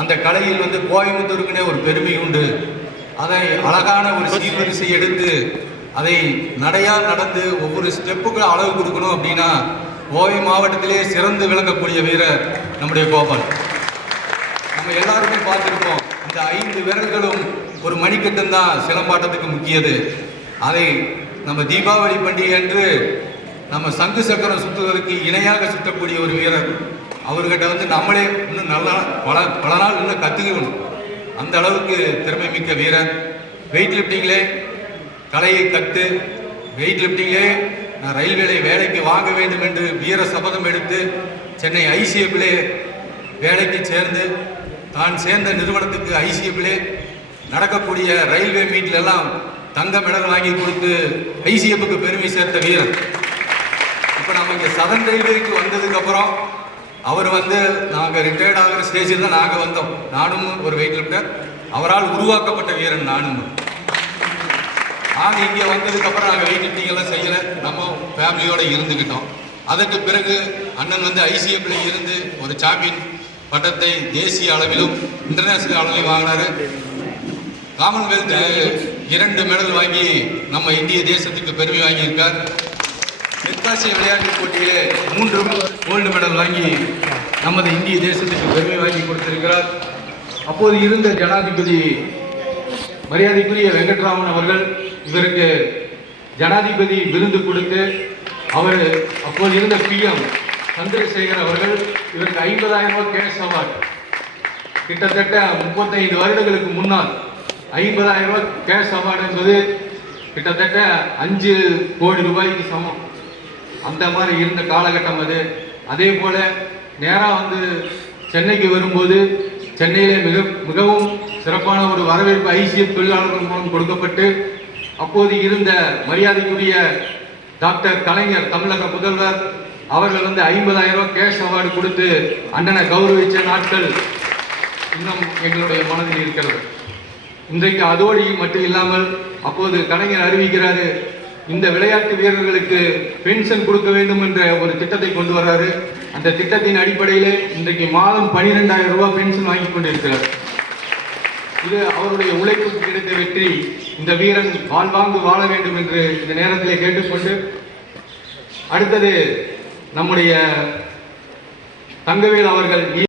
அந்த கலையில் கோயம்புத்தூருக்குனே ஒரு பெருமை உண்டு. அதை அழகான ஒரு சீர்வரிசை எடுத்து அதை நடையாக நடந்து ஒவ்வொரு ஸ்டெப்புக்கும் அளவு கொடுக்கணும் அப்படின்னா கோவை மாவட்டத்திலே சிறந்து விளங்கக்கூடிய வீரர் நம்முடைய கோபால். நம்ம எல்லாருமே பார்த்துருப்போம், இந்த 5 விரல்களும் ஒரு மணிக்கட்டும் தான் சிலம்பாட்டத்துக்கு முக்கியது. அதை நம்ம தீபாவளி பண்டிகை அன்று நம்ம சங்கு சக்கரம் சுற்றுவதற்கு இணையாக சுற்றக்கூடிய ஒரு வீரர். அவர்கிட்ட நம்மளே இன்னும் நல்லா பல நாள் இன்னும் கற்றுக்கணும். அந்த அளவுக்கு திறமை மிக்க வீரர். வெயிட் லிஃப்டிங்லே கலையை கற்று வெயிட் லிஃப்டிங்லே நான் ரயில்வேலை வேலைக்கு வாங்க வேண்டும் என்று வீர சபதம் எடுத்து சென்னை ஐசிஎஃப்லே வேலைக்கு சேர்ந்து தான் சேர்ந்த நிறுவனத்துக்கு ஐசிஎஃப்லே நடக்கக்கூடிய ரயில்வே மீட்லெல்லாம் தங்க மெடல் வாங்கி கொடுத்து ஐசிஎஃப்க்கு பெருமை சேர்த்த வீரர். இப்போ நம்ம இங்கே சதன் ரயில்வேக்கு வந்ததுக்கப்புறம் அவர் நாங்கள் ரிட்டையர்ட் ஆகிற ஸ்டேஜில் தான் நாங்கள் வந்தோம். நானும் ஒரு வெயிட் லிஃப்டர், அவரால் உருவாக்கப்பட்ட வீரன் நானும். நாங்கள் இங்கே வந்ததுக்கப்புறம் நாங்கள் வெயிட் லிஃப்டிங் எல்லாம் செய்யலை, நம்ம ஃபேமிலியோடு இருந்துக்கிட்டோம். அதற்கு பிறகு அண்ணன் ஐசிஎஃப்ல இருந்து ஒரு சாம்பியன் பட்டத்தை தேசிய அளவிலும் இன்டர்நேஷனல் அளவிலும் வாங்கினார். காமன்வெல்த் 2 மெடல் வாங்கி நம்ம இந்திய தேசத்துக்கு பெருமை வாங்கியிருக்கார். தெற்காசிய விளையாட்டுப் போட்டியிலே 3 கோல்டு மெடல் வாங்கி நமது இந்திய தேசத்துக்கு பெருமை வாங்கி கொடுத்திருக்கிறார். அப்போது இருந்த ஜனாதிபதி மரியாதைக்குரிய வெங்கட்ராமன் அவர்கள் இவருக்கு ஜனாதிபதி விருது கொடுத்து, அவர் அப்போது இருந்த பிஎம் சந்திரசேகர் அவர்கள் இவருக்கு 50,000 ரூபாய் கேஷ் அவார்டு, கிட்டத்தட்ட 35 வருடங்களுக்கு முன்னால் 50,000 ரூபாய் கேஷ் அவார்டு என்பது கிட்டத்தட்ட 5 கோடி ரூபாய்க்கு சமம். அந்த மாதிரி இருந்த காலகட்டம் அது. அதே போல நேராக சென்னைக்கு வரும்போது சென்னையிலே மிகவும் சிறப்பான ஒரு வரவேற்பு ஐசிஎஃப் தொழிலாளர்கள் மூலம் கொடுக்கப்பட்டு, அப்போது இருந்த மரியாதைக்குரிய டாக்டர் கலைஞர் தமிழக முதல்வர் அவர்கள் 50,000 ரூபாய் கேஷ் அவார்டு கொடுத்து அண்ணனை கௌரவித்த நாட்கள் இன்னும் எங்களுடைய மனதில் இருக்கிறது. இன்றைக்கு அதோடு மட்டும் இல்லாமல் அப்போது கலைஞர் அறிவிக்கிறாரு, இந்த விளையாட்டு வீரர்களுக்கு பென்ஷன் கொடுக்க வேண்டும் என்ற ஒரு திட்டத்தை கொண்டு வர்றாரு. அந்த திட்டத்தின் அடிப்படையிலே இன்றைக்கு மாதம் 12,000 ரூபாய் பென்ஷன் வாங்கி கொண்டிருக்கிறார். இது அவருடைய உழைப்புக்கு கிடைத்த வெற்றி. இந்த வீரன் வாழ்வாங்கு வாழ வேண்டும் என்று இந்த நேரத்திலே கேட்டுக்கொண்டு, அடுத்தது நம்முடைய தங்கவேல் அவர்கள்